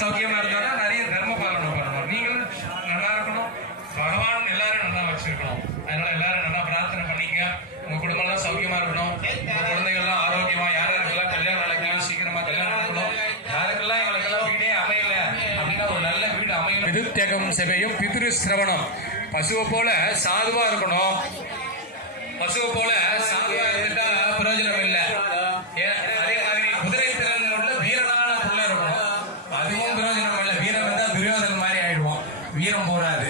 சௌக்கியமா இருந்தா நிறைய தர்ம பாலனம் பண்ணணும். நீங்களும் நல்லா இருக்கணும், பகவான் எல்லாரும் நல்லா வச்சிருக்கணும். அதனால எல்லாரும் நல்லா பிரார்த்தனை பண்ணீங்க. உங்க குடும்பம் எல்லாம் சௌக்கியமா இருக்கணும், உங்க குழந்தைகள்லாம் ஆரோக்கியமா, யாருக்கெல்லாம் கல்யாணம் நடக்கலாம் சீக்கிரமா கல்யாணம் நடக்கணும், யாருக்கெல்லாம் எங்களுக்கெல்லாம் வீடே அமையல அப்படின்னா ஒரு நல்ல வீடு அமையணும். பிதுத்யகம் சேவையும் பிதிரு சிரவணம். பசுவை போல சாதுவா இருக்கணும். பசுவை போல சாதுவா இருந்துட்டா பிரயோஜனம் இல்லை. அதே மாதிரி குதிரை திறன் உள்ள வீரனான புள்ள இருக்கணும். அதுவும் பிரயோஜனம் இல்லை. வீரம் இருந்தா துரியோதன மாதிரி ஆயிடுவோம், வீரம் போராது.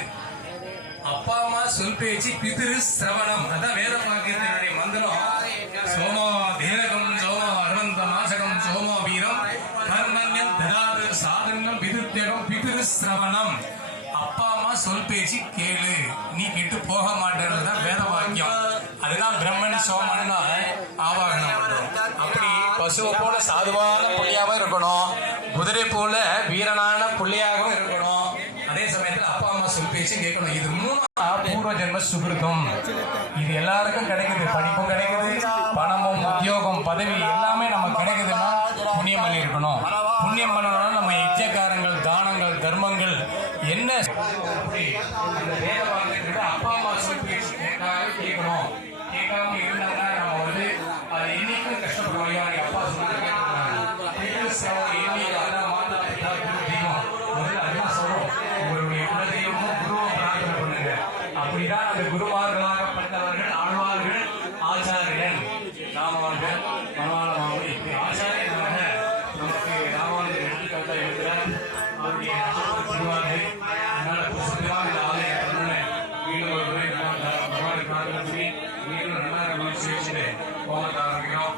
அப்பா அம்மா சொல் பேச்சு பிதிரு சிரவணம், அதான் வேத வாக்கியத்தினுடைய மந்திரம். சோமோ தீரகம் சோமோ அரவந்த மாசகம் சோமோ வீரம் கர்மண்யம் ததாது சாதனம் பிதுத்யகம் பிதிரு சிரவணம். அப்பா அம்மா சொல் பேச்சு கேளு, நீ கெட்டு போக மாட்டேன்றதுதான் வேத வாக்கியம். அதுதான் பிரம்மன் சோமன் ஆவாகனம் பண்றோம். அப்படி பசுவை போல சாதுவான புள்ளியாகவும் இருக்கணும், குதிரை போல வீரனான புள்ளியாகவும் இருக்கணும். அதே சமயத்தில் அப்பா அம்மா சொல் பேச்சு கேட்கணும். இது மூணு பூர்வ ஜென்ம சுகிருத்தம். இது எல்லாருக்கும் கிடைக்குது. படிப்பும் கிடைக்குது, பணமும் உத்தியோகம் பதவி எல்லாமே நம்ம கிடைக்குதுன்னா புண்ணியம் பண்ணி இருக்கணும். புண்ணியம் பண்ணணும்னா நம்ம யஜ்ஞகாரங்கள் தானங்கள் தர்மங்கள் என்ன அப்பா அம்மா சொல் பேச்சு கேட்கணும். கேட்காம இருந்தாங்கன்னா நம்ம வந்து அது என்னைக்கும் கஷ்டப்படுவோம். அப்பா சொன்னாங்க உங்களுடைய குலதெய்வமும் குருவும் பிரார்த்தனை பண்ணுங்க. அப்படிதான் அந்த குருமார்களாகப்பட்டவர்கள் ஆழ்வார்கள் ஆச்சாரியன் ராமானுஜன் மனவாளமாவும் இப்படி ஆச்சாரியனாக நமக்கு ராமானுஜன் எடுத்துக்காட்டா இருக்கிறார். அவருடைய திருவாரூரை அதனால பிரசித்தமாக இந்த ஆலய வீடு ஒரு முறை பகவானை பிரார்த்தனை பண்ணி வீடு நல்லா மகிழ்ச்சி வச்சுட்டு போக ஆரம்பிக்கிறோம்.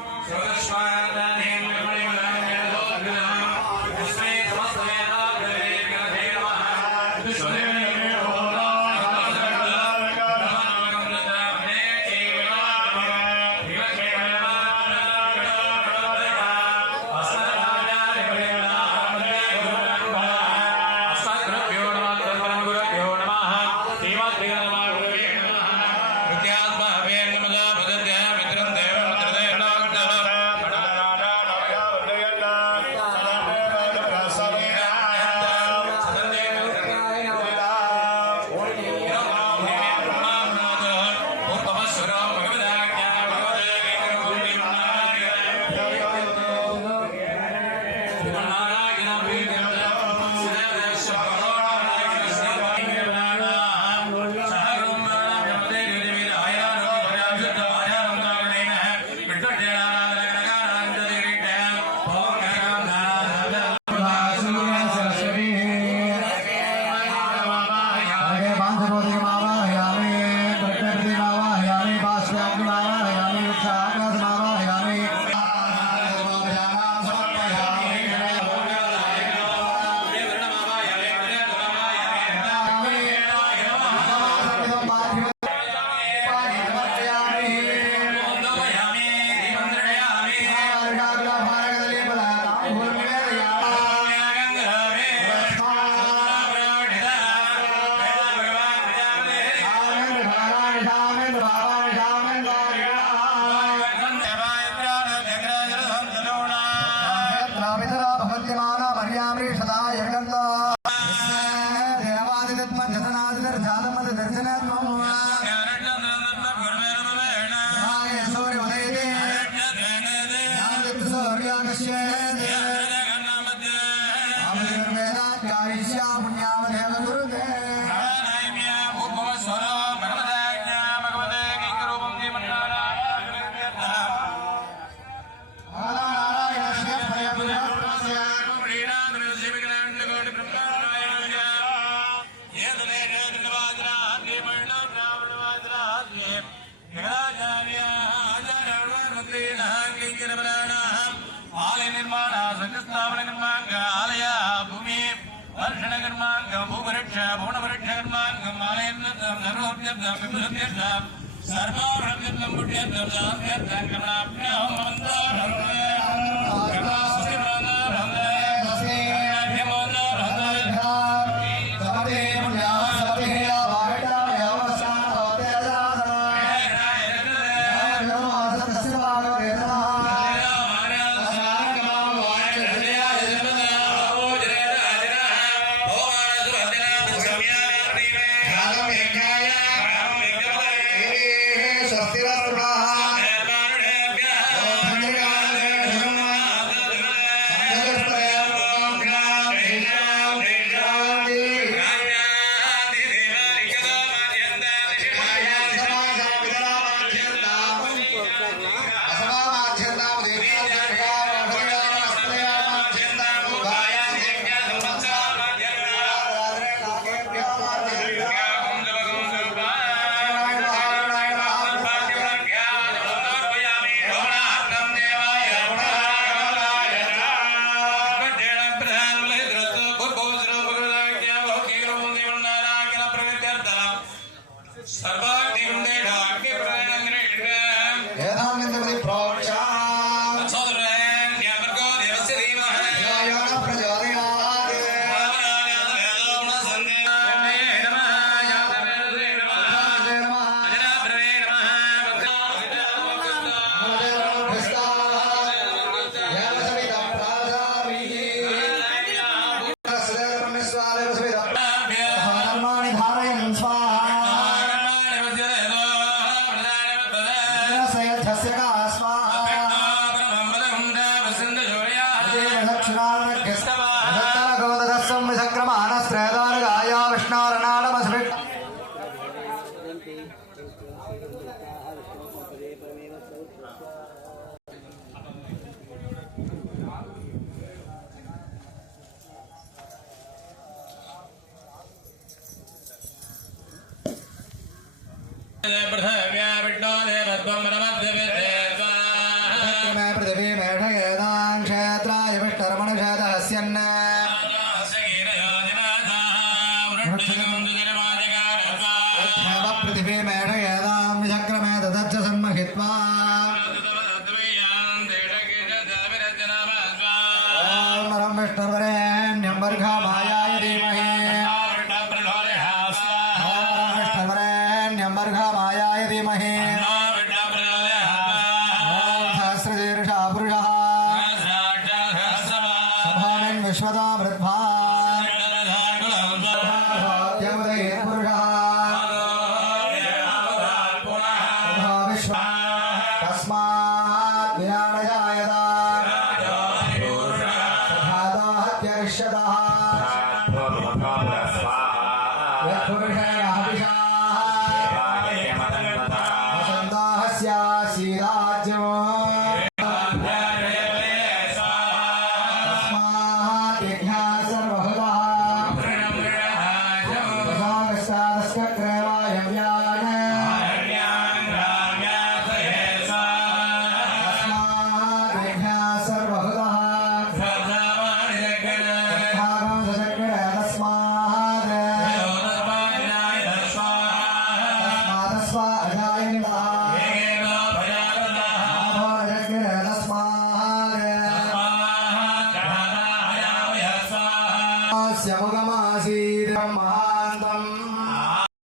ॐ विसक्रमानस्त्रेदारगाय विष्णोरनाडमसृट् पृथिवी मेषयेदां क्षेत्राय विष्टरमणुषेदहस्यन् पृथिवी मेषयेदां विचक्रमे ददच्च सन्महित्वा ॐ विष्णुर्वरेण्यं वर्घमायाय धीमहि विष्णुर्वरेण्यं वर्घमायाय धीमहि सहस्रशीर्षा पुरुषः सभामिन् विश्वतामृद्भान् तस्मात् विराडयायदा सधादाहत्यरिष्यतः वसन्ताहस्यासीराज्यो तस्मात् यज्ञः सर्वहुतः क्रेवायव्यान् तस्मात् यज्ञः सर्वहुतः मुगमासीत्